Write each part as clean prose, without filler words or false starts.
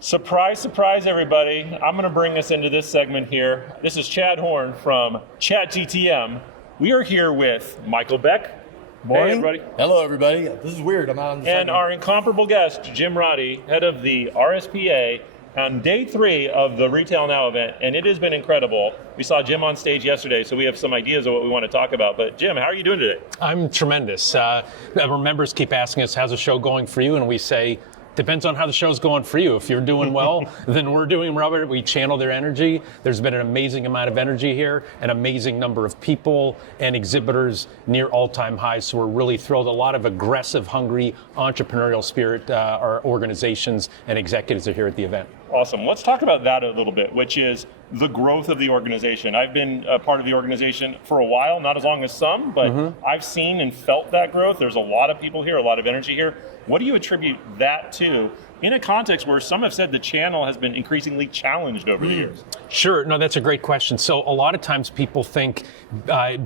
Surprise, surprise, everybody. I'm going to bring us into this segment here. This is Chad Horn from Chat GTM. We are here with Michael Beck. Morning. Hey, everybody. Hello, everybody. This is weird. I'm on the And segment. our incomparable guest, Jim Roddy, head of the RSPA, on day 3 of the RetailNOW event, and it has been incredible. We saw Jim on stage yesterday, so we have some ideas of what we want to talk about. But Jim, how are you doing today? I'm tremendous. Our members keep asking us, how's the show going for you? And we say, depends on how the show's going for you. If you're doing well, then we're doing well. We channel their energy. There's been an amazing amount of energy here, an amazing number of people and exhibitors near all-time highs. So we're really thrilled. A lot of aggressive, hungry, entrepreneurial spirit. Our organizations and executives are here at the event. Awesome. Let's talk about that a little bit, which is the growth of the organization. I've been a part of the organization for a while, not as long as some, but I've seen and felt that growth. There's a lot of people here, a lot of energy here. What do you attribute that to in a context where some have said the channel has been increasingly challenged over the years? Sure. No, that's a great question. So a lot of times people think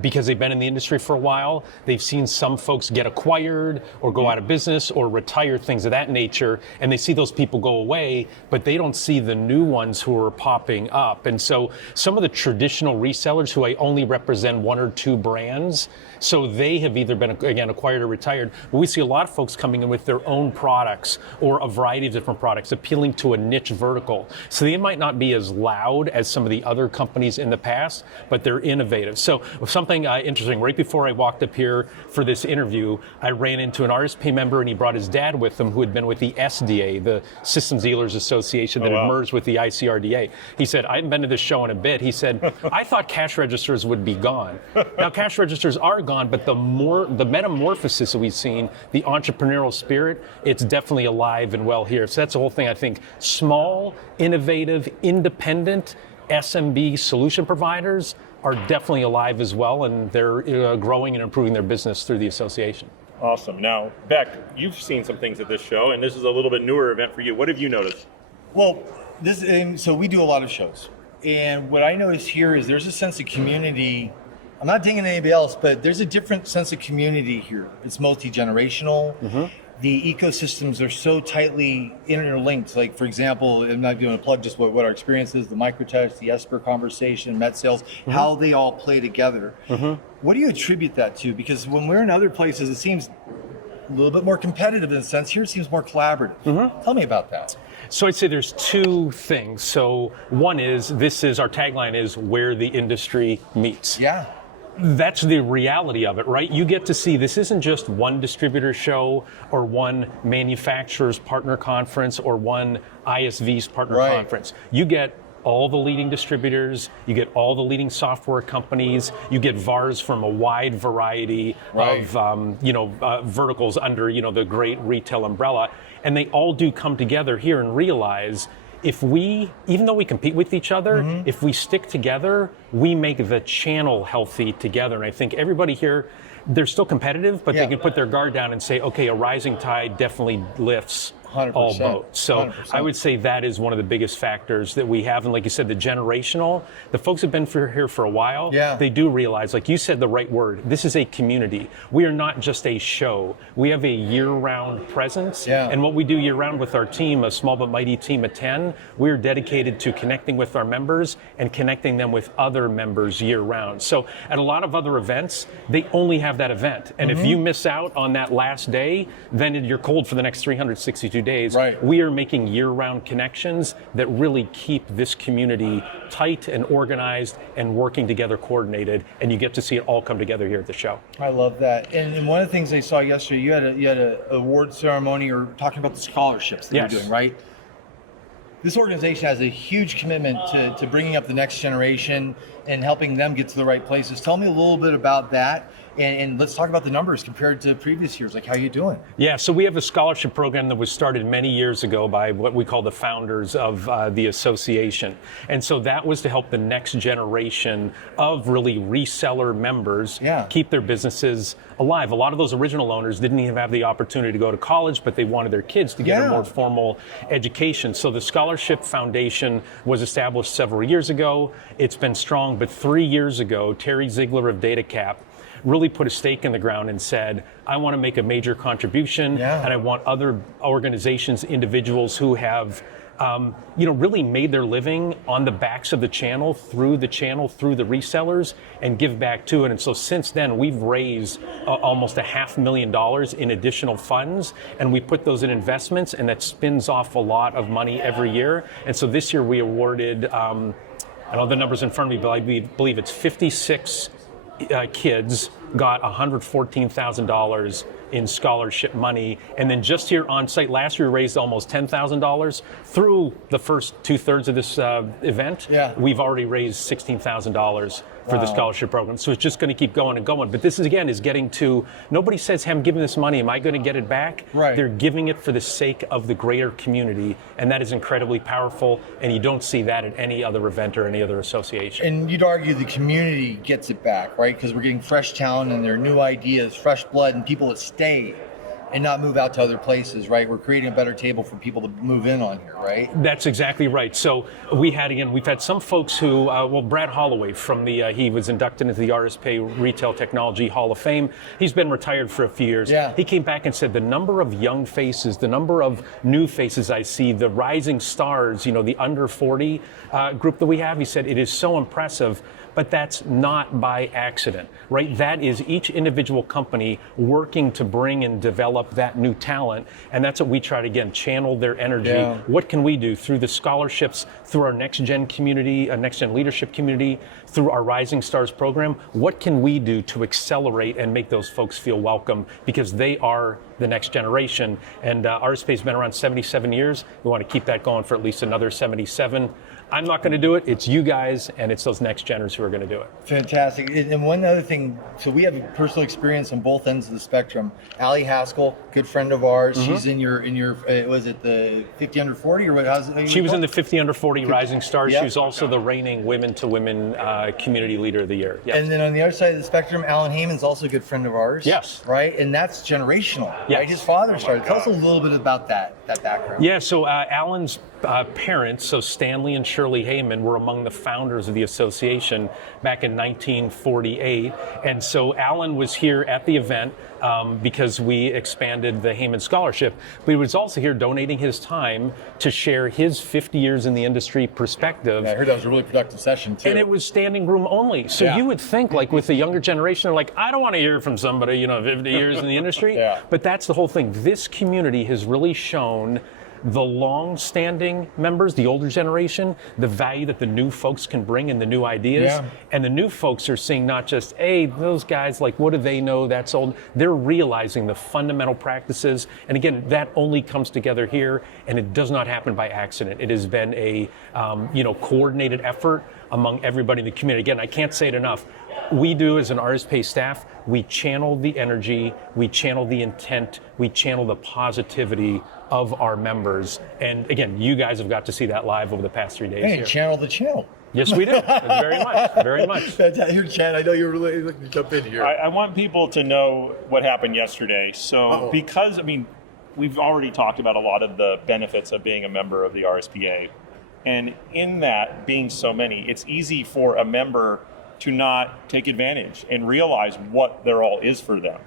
because they've been in the industry for a while, they've seen some folks get acquired or go out of business or retire, things of that nature, and they see those people go away, but they don't see the new ones who are popping up. And so some of the traditional resellers who I only represent 1 or 2 brands, so they have either been, again, acquired or retired, but we see a lot of folks coming in with their own products or a variety of different products appealing to a niche vertical. So they might not be as loud as some of the other companies in the past, but they're innovative. So something interesting, right before I walked up here for this interview, I ran into an RSP member and he brought his dad with him who had been with the SDA, the Systems Dealers Association that had merged with the ICRDA. He said, I haven't been to this show in a bit. He said, I thought cash registers would be gone. Now cash registers are gone, but the metamorphosis that we've seen, the entrepreneurial spirit, it's definitely alive and well here. So that's the whole thing. I think small, innovative, independent SMB solution providers are definitely alive as well, and they're growing and improving their business through the association. Awesome. Now, Beck, you've seen some things at this show, and this is a little bit newer event for you. What have you noticed? Well, so we do a lot of shows. And what I notice here is there's a sense of community. I'm not digging anybody else, but there's a different sense of community here. It's multi-generational. The ecosystems are so tightly interlinked. Like, for example, I'm not going to plug just what our experience is, the microtouch, the Esper conversation, Met Sales, how they all play together. What do you attribute that to? Because when we're in other places, it seems a little bit more competitive in a sense. Here it seems more collaborative. Tell me about that. So I'd say there's 2 things. So one is, our tagline is where the industry meets. Yeah. That's the reality of it, right? You get to see this isn't just one distributor show or one manufacturer's partner conference or one ISV's partner conference. You get all the leading distributors, you get all the leading software companies, you get VARs from a wide variety of verticals under the great retail umbrella, and they all do come together here and realize even though we compete with each other, if we stick together, we make the channel healthy together. And I think everybody here, they're still competitive, but they can put their guard down and say, okay, a rising tide definitely lifts 100%. all boats. So 100%. I would say that is one of the biggest factors that we have. And like you said, the generational, the folks have been here for a while. They do realize, like you said the right word, this is a community. We are not just a show. We have a year-round presence. And what we do year-round with our team, a small but mighty team of 10, we're dedicated to connecting with our members and connecting them with other members year-round. So at a lot of other events, they only have that event. And if you miss out on that last day, then you're cold for the next 362 days. We are making year-round connections that really keep this community tight and organized and working together, coordinated, and you get to see it all come together here at the show. I love that. And one of the things I saw yesterday, you had an award ceremony or talking about the scholarships that you're doing, right? This organization has a huge commitment to bringing up the next generation and helping them get to the right places. Tell me a little bit about that. And let's talk about the numbers compared to previous years. Like, how are you doing? Yeah, so we have a scholarship program that was started many years ago by what we call the founders of the association. And so that was to help the next generation of really reseller members keep their businesses alive. A lot of those original owners didn't even have the opportunity to go to college, but they wanted their kids to get a more formal education. So the Scholarship Foundation was established several years ago. It's been strong, but 3 years ago, Terry Ziegler of DataCap really put a stake in the ground and said, I want to make a major contribution, and I want other organizations, individuals who have really made their living on the backs of the channel, through the resellers, and give back to it. And so since then, we've raised almost $500,000 in additional funds, and we put those in investments, and that spins off a lot of money every year. And so this year we awarded, I don't have the numbers in front of me, but I believe it's 56 kids got $114,000 in scholarship money. And then just here on site, last year we raised almost $10,000. Through the first 2/3 of this event, we've already raised $16,000 for the scholarship program. So it's just going to keep going and going. But this is getting to, nobody says, hey, I'm giving this money, am I going to get it back? Right. They're giving it for the sake of the greater community, and that is incredibly powerful, and you don't see that at any other event or any other association. And you'd argue the community gets it back, right? Because we're getting fresh talent and there are new ideas, fresh blood, and people that stay and not move out to other places, right? We're creating a better table for people to move in on here, right? That's exactly right. So we've had some folks who, Brad Holloway from he was inducted into the RSPA Retail Technology Hall of Fame. He's been retired for a few years. Yeah. He came back and said, the number of young faces, the number of new faces I see, the rising stars, the under 40 group that we have, he said, it is so impressive. But that's not by accident, right? That is each individual company working to bring and develop that new talent. And that's what we try to, again, channel their energy. Yeah. What can we do through the scholarships, through our next gen community, next gen leadership community, through our Rising Stars program? What can we do to accelerate and make those folks feel welcome? Because they are the next generation. And RSPA has been around 77 years. We want to keep that going for at least another 77. I'm not going to do it. It's you guys, and it's those next geners who are going to do it. Fantastic. And one other thing, so we have personal experience on both ends of the spectrum. Allie Haskell, good friend of ours. Mm-hmm. She's in your was it the 50 under 40 or what? She was in the 50 under 40 Rising Stars. Yep. She was also the reigning Women to Women Community Leader of the Year. Yes. And then on the other side of the spectrum, Alan Heyman's also a good friend of ours. Yes. Right? And that's generational. Yes. Right? His father started. Tell us a little bit about that background. Yeah, so Alan's parents, so Stanley and Shirley Heyman, were among the founders of the association back in 1948. And so Alan was here at the event because we expanded the Heyman Scholarship, but he was also here donating his time to share his 50 years in the industry perspective. Yeah, I heard that was a really productive session too. And it was standing room only. So you would think, like with the younger generation, they're like, I don't want to hear from somebody, 50 years in the industry. Yeah. But that's the whole thing. This community has really shown the long-standing members, the older generation, the value that the new folks can bring and the new ideas. Yeah. And the new folks are seeing not just, hey, those guys, like, what do they know? That's old. They're realizing the fundamental practices. And again, that only comes together here, and it does not happen by accident. It has been a coordinated effort among everybody in the community. Again, I can't say it enough. We do, as an RSPA staff, we channel the energy, we channel the intent, we channel the positivity of our members. And again, you guys have got to see that live over the past 3 days. Hey, here. channel the channel. Yes, we do. Very much. Very much. Here, Chad, I know you're really looking to jump in here. I want people to know what happened yesterday. So, because, we've already talked about a lot of the benefits of being a member of the RSPA. And in that being so many, it's easy for a member to not take advantage and realize what there all is for them.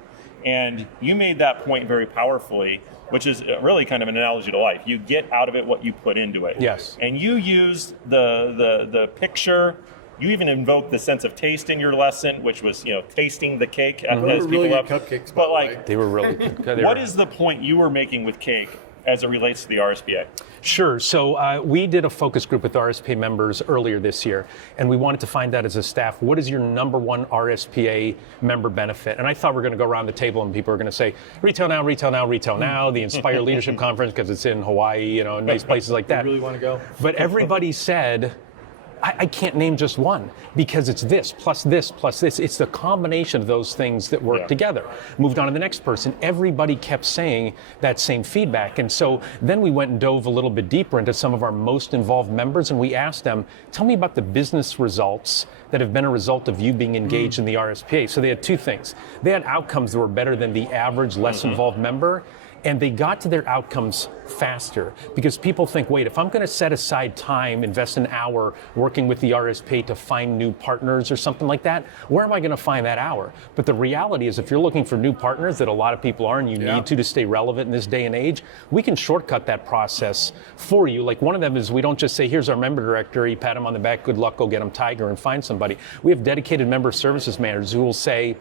And you made that point very powerfully, which is really kind of an analogy to life. You get out of it what you put into it. Yes. And you used the picture. You even invoked the sense of taste in your lesson, which was, tasting the cake. Mm-hmm. As Really people good love. cupcakes, but like, they were really good. What is the point you were making with cake as it relates to the RSPA? Sure. So we did a focus group with RSPA members earlier this year, and we wanted to find out as a staff, what is your number one RSPA member benefit? And I thought we were going to go around the table and people are going to say, Retail Now, Retail Now, Retail Now, the Inspire Leadership Conference, because it's in Hawaii, and nice places like that. You really want to go? But everybody said, I can't name just one, because it's this, plus this, plus this. It's the combination of those things that work together. Moved on to the next person. Everybody kept saying that same feedback. And so then we went and dove a little bit deeper into some of our most involved members, and we asked them, tell me about the business results that have been a result of you being engaged in the RSPA. So they had two things. They had outcomes that were better than the average, less involved member. and they got to their outcomes faster because people think, wait, if I'm going to set aside time, invest an hour working with the RSPA to find new partners or something like that, where am I going to find that hour? But the reality is if you're looking for new partners that a lot of people are and you need to stay relevant in this day and age, we can shortcut that process for you. Like one of them is we don't just say, here's our member directory, pat him on the back, good luck, go get him Tiger and find somebody. We have dedicated member services managers who will say,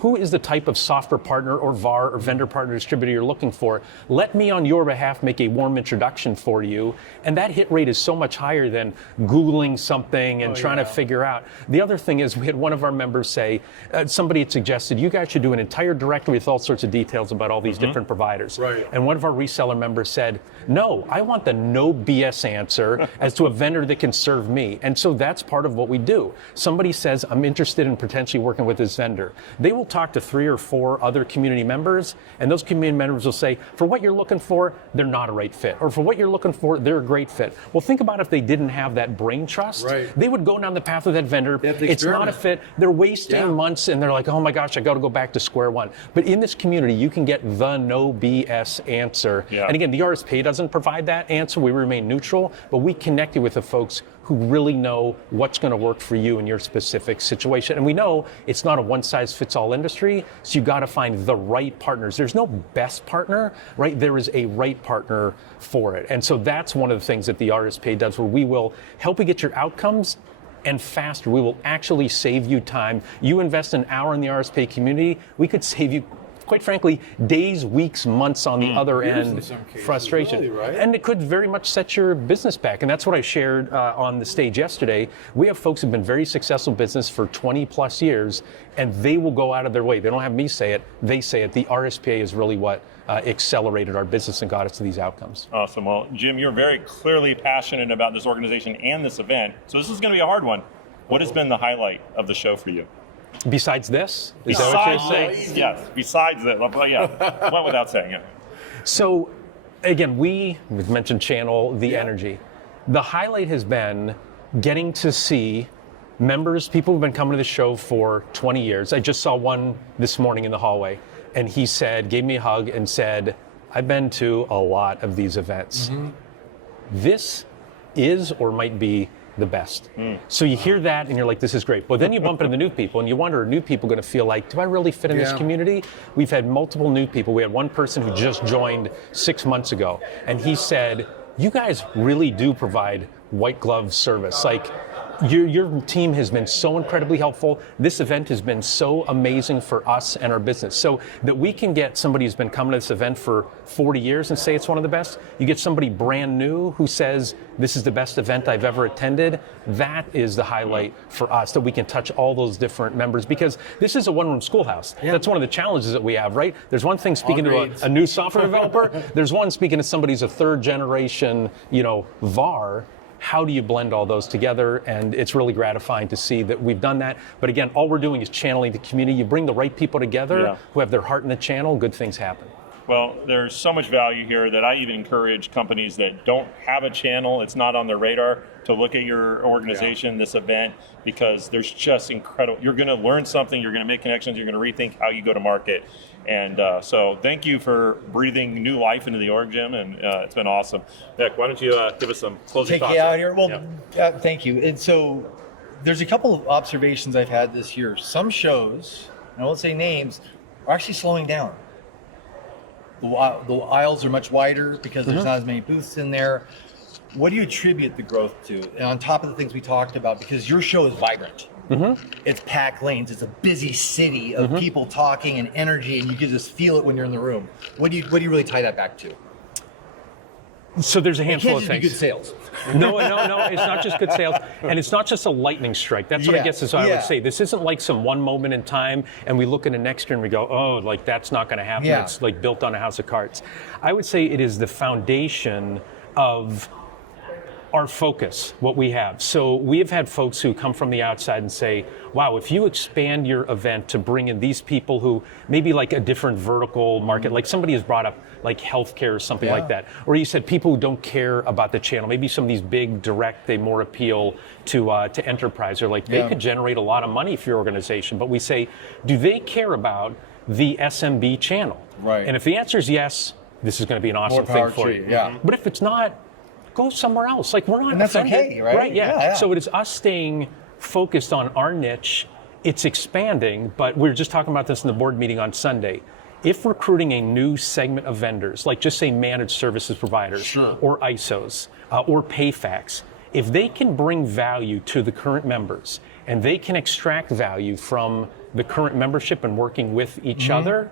who is the type of software partner or VAR or vendor partner distributor you're looking for? Let me on your behalf make a warm introduction for you. And that hit rate is so much higher than Googling something and trying to figure out. The other thing is we had one of our members say, somebody had suggested, you guys should do an entire directory with all sorts of details about all these different providers. Right. And one of our reseller members said, no, I want the no BS answer as to a vendor that can serve me. And so that's part of what we do. Somebody says, I'm interested in potentially working with this vendor. They will talk to 3 or 4 other community members, and those community members will say, for what you're looking for, they're not a right fit. Or for what you're looking for, they're a great fit. Well, think about if they didn't have that brain trust. Right. They would go down the path of that vendor. It's not a experiment. fit. They're wasting months, and they're like, oh my gosh, I got to go back to square one. But in this community, you can get the no BS answer. Yeah. And again, the RSPA doesn't provide that answer. We remain neutral, but we connect you with the folks who really know what's going to work for you in your specific situation. And we know it's not a one-size-fits-all industry, so you got to find the right partners. There's no best partner, right? There is a right partner for it. And so that's one of the things that the RSPA does, where we will help you get your outcomes and faster. We will actually save you time. You invest an hour in the RSPA community, we could save you, quite frankly, days, weeks, months on the other Years in end, some cases, frustration. really, right? And it could very much set your business back. And that's what I shared on the stage yesterday. We have folks who've been very successful in business for 20 plus years, and they will go out of their way. They don't have me say it, they say it. The RSPA is really what accelerated our business and got us to these outcomes. Awesome. Well, Jim, you're very clearly passionate about this organization and this event, so this is going to be a hard one. What has been the highlight of the show for you? Besides this? Is that what you're saying? Yes, besides that. Well, yeah, went without saying it. So, again, we've mentioned channel the energy. The highlight has been getting to see members, people who've been coming to the show for 20 years. I just saw one this morning in the hallway, and he said, gave me a hug and said, I've been to a lot of these events. This is or might be the best. So you hear that and you're like, this is great. But then you bump into the new people and you wonder, are new people going to feel like, do I really fit in this community? We've had multiple new people. We had one person who just joined 6 months ago, and he said, you guys really do provide white glove service. Like, your team has been so incredibly helpful. This event has been so amazing for us and our business. So that we can get somebody who's been coming to this event for 40 years and say it's one of the best. You get somebody brand new who says, this is the best event I've ever attended. That is the highlight for us, that we can touch all those different members, because this is a one-room schoolhouse. That's one of the challenges that we have, right? There's one thing speaking to a new software developer. There's one speaking to somebody who's a third generation, VAR. How do you blend all those together? And it's really gratifying to see that we've done that. But again, all we're doing is channeling the community. You bring the right people together who have their heart in the channel, good things happen. Well, there's so much value here that I even encourage companies that don't have a channel, it's not on their radar, to look at your organization, this event, because there's just incredible. You're going to learn something, you're going to make connections, you're going to rethink how you go to market. And so thank you for breathing new life into the org, Jim, and it's been awesome. Beck, why don't you give us some closing thoughts? Take you out here. Well, thank you. And so there's a couple of observations I've had this year. Some shows, and I won't say names, are actually slowing down. The aisles are much wider because there's not as many booths in there. What do you attribute the growth to? And on top of the things we talked about, because your show is vibrant. It's packed lanes. It's a busy city of people talking and energy, and you can just feel it when you're in the room. What do you really tie that back to? So there's a It handful can't of just be things. good sales. No, it's not just good sales, and it's not just a lightning strike. That's what I guess is what I would say. This isn't like some one moment in time, and we look at it next year and we go, oh, like that's not going to happen. Yeah. It's like built on a house of cards. I would say it is the foundation of our focus, what we have. So we have had folks who come from the outside and say, wow, if you expand your event to bring in these people who maybe like a different vertical market, like somebody has brought up like healthcare or something like that, or you said people who don't care about the channel, maybe some of these big direct, they more appeal to enterprise, or like they could generate a lot of money for your organization. But we say, do they care about the SMB channel? Right. And if the answer is yes, this is going to be an awesome More power thing for to you. you, yeah. But if it's not, go somewhere else. Like, we're not And that's offended, okay, right? Yeah. Yeah. So it is us staying focused on our niche. It's expanding, but we were just talking about this in the board meeting on Sunday. If recruiting a new segment of vendors, like just say managed services providers, Sure. or ISOs, or PayFacs, if they can bring value to the current members and they can extract value from the current membership and working with each other,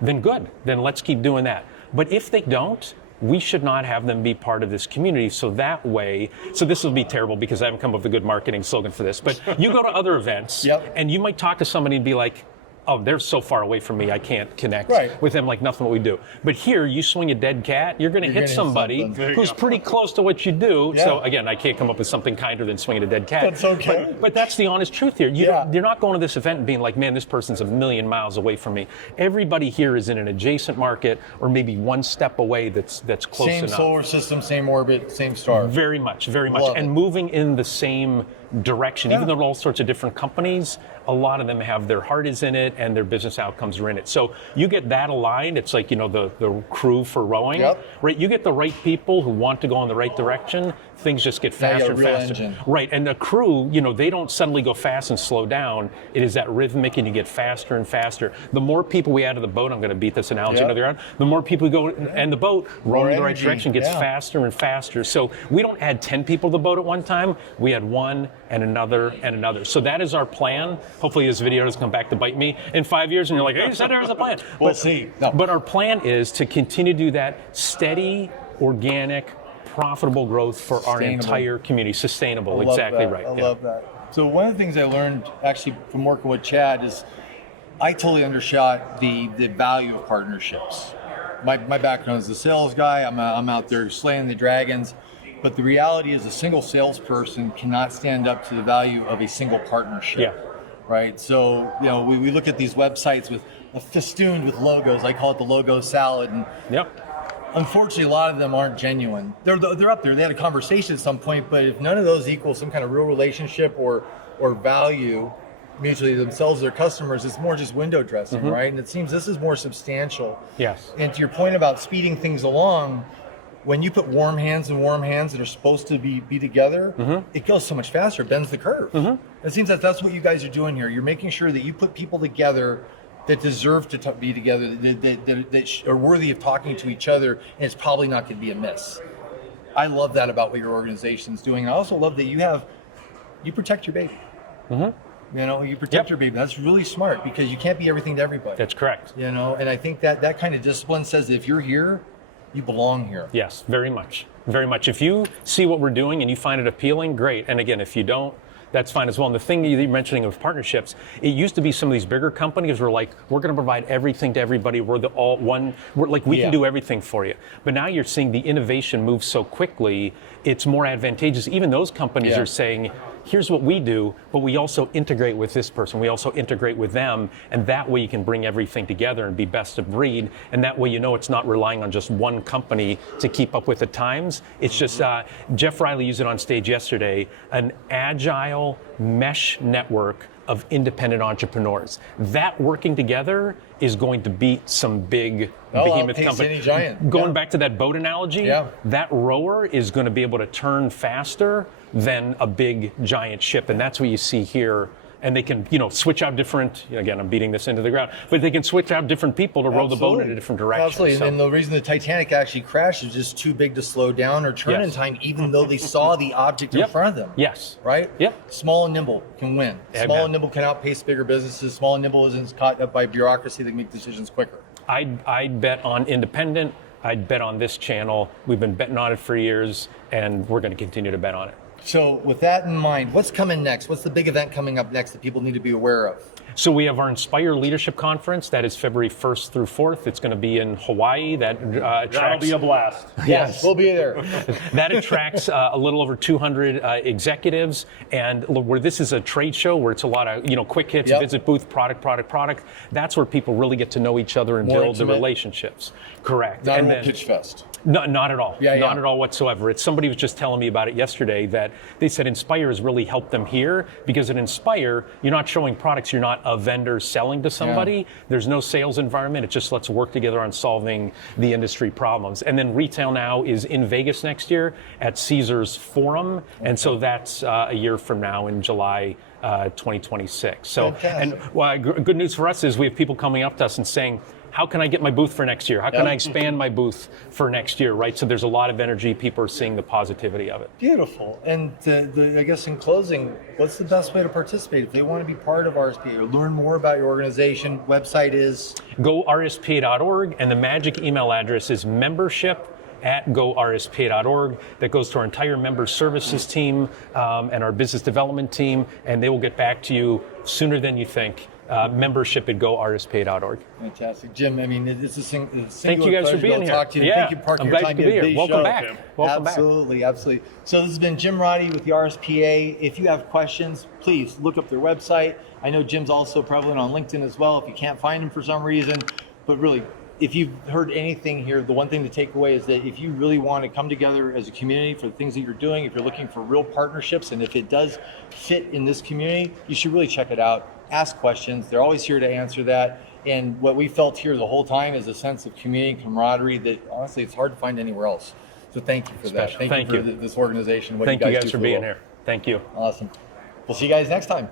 then good. Then let's keep doing that. But if they don't, we should not have them be part of this community. So that way, so this will be terrible because I haven't come up with a good marketing slogan for this, but you go to other events and you might talk to somebody and be like, oh, they're so far away from me, I can't connect with them like nothing what we do. But here, you swing a dead cat, you're going to hit somebody who's pretty close to what you do. So again, I can't come up with something kinder than swinging a dead cat. That's okay. But that's the honest truth here. You're not going to this event and being like, man, this person's a million miles away from me. Everybody here is in an adjacent market or maybe one step away that's close enough. Same solar system, same orbit, same star. Very much. Love and it. moving in the same direction, even though all sorts of different companies, a lot of them have their heart is in it and their business outcomes are in it. So you get that aligned. It's like, the crew for rowing, right? You get the right people who want to go in the right direction. Things just get faster and faster. Engine. Right. And the crew, they don't suddenly go fast and slow down. It is that rhythmic and you get faster and faster. The more people we add to the boat, I'm going to beat this analogy another round, the more people go and the boat rowing in the right direction gets faster and faster. So we don't add 10 people to the boat at one time. We add one and another and another. So that is our plan. Hopefully this video doesn't come back to bite me in 5 years and you're like, hey, you said there was a plan. We'll see. No. But our plan is to continue to do that steady, organic, profitable growth for our entire community. Sustainable, exactly right. I love that. So one of the things I learned actually from working with Chad is I totally undershot the value of partnerships. My background is a sales guy. I'm out there slaying the dragons. But the reality is a single salesperson cannot stand up to the value of a single partnership. Yeah. Right? So, we look at these websites with festooned with logos. I call it the logo salad. And unfortunately, a lot of them aren't genuine. They're up there. They had a conversation at some point, but if none of those equals some kind of real relationship or value mutually themselves, their customers, it's more just window dressing, right? And it seems this is more substantial. Yes. And to your point about speeding things along, when you put warm hands that are supposed to be together, it goes so much faster, bends the curve. It seems that that's what you guys are doing here. You're making sure that you put people together that deserve to be together, that are worthy of talking to each other, and it's probably not going to be a miss. I love that about what your organization's doing. I also love that you protect your baby. You protect your baby. That's really smart because you can't be everything to everybody. That's correct. And I think that kind of discipline says that if you're here, you belong here. Yes, very much. Very much. If you see what we're doing and you find it appealing, great. And again, if you don't, that's fine as well. And the thing you're mentioning of partnerships, it used to be some of these bigger companies were like, we're going to provide everything to everybody. We're the all one. We're like, we can do everything for you. But now you're seeing the innovation move so quickly, it's more advantageous. Even those companies are saying, here's what we do, but we also integrate with this person. We also integrate with them. And that way you can bring everything together and be best of breed. And that way, it's not relying on just one company to keep up with the times. It's just, Jeff Riley used it on stage yesterday, an agile mesh network of independent entrepreneurs. That working together is going to beat some big behemoth company. Any giant. Going back to that boat analogy, that rower is going to be able to turn faster than a big giant ship, and that's what you see here. And they can, switch out different. Again, I'm beating this into the ground, but they can switch out different people to row the boat in a different direction. Absolutely, and the reason the Titanic actually crashed is just too big to slow down or turn in time, even though they saw the object in front of them. Yes. Right. Yep. Small and nimble can win. Small and nimble can outpace bigger businesses. Small and nimble isn't caught up by bureaucracy. They can make decisions quicker. I'd bet on independent. I'd bet on this channel. We've been betting on it for years, and we're going to continue to bet on it. So with that in mind, what's coming next? What's the big event coming up next that people need to be aware of? So we have our Inspire Leadership Conference. That is February 1st through 4th. It's going to be in Hawaii. That'll be a blast. Yes, we'll be there. That attracts a little over 200 executives. And where this is a trade show where it's a lot of quick hits, visit booth, product. That's where people really get to know each other and build the relationships. Correct. Not a pitch fest. No, not at all. Yeah, not at all whatsoever. It's somebody was just telling me about it yesterday that they said Inspire has really helped them here because at Inspire, you're not showing products, you're not a vendor selling to somebody. Yeah. There's no sales environment. It's just let's work together on solving the industry problems. And then RetailNOW is in Vegas next year at Caesars Forum. And so that's a year from now in July 2026. So, Fantastic. and good news for us is we have people coming up to us and saying, how can I get my booth for next year? How can I expand my booth for next year, right? So there's a lot of energy. People are seeing the positivity of it. Beautiful. And I guess in closing, what's the best way to participate? If they want to be part of RSPA or learn more about your organization, website is? Go RSPA.org, and the magic email address is membership@gorspa.org. That goes to our entire member services team and our business development team, and they will get back to you sooner than you think. Membership@gorspa.org. Fantastic. Jim, I mean, it's a singular Thank you guys for pleasure being to here. talk to you. Yeah, Thank you for parking I'm your glad time to be here. today's Welcome show. back. Welcome back. Absolutely. So this has been Jim Roddy with the RSPA. If you have questions, please look up their website. I know Jim's also prevalent on LinkedIn as well if you can't find him for some reason. But really, if you've heard anything here, the one thing to take away is that if you really want to come together as a community for the things that you're doing, if you're looking for real partnerships, and if it does fit in this community, you should really check it out. Ask questions. They're always here to answer that. And what we felt here the whole time is a sense of community and camaraderie that honestly it's hard to find anywhere else. So thank you for that. Thank you you. for this organization. What Thank you you guys guys do for being the here. Thank you. world. Awesome. We'll see you guys next time.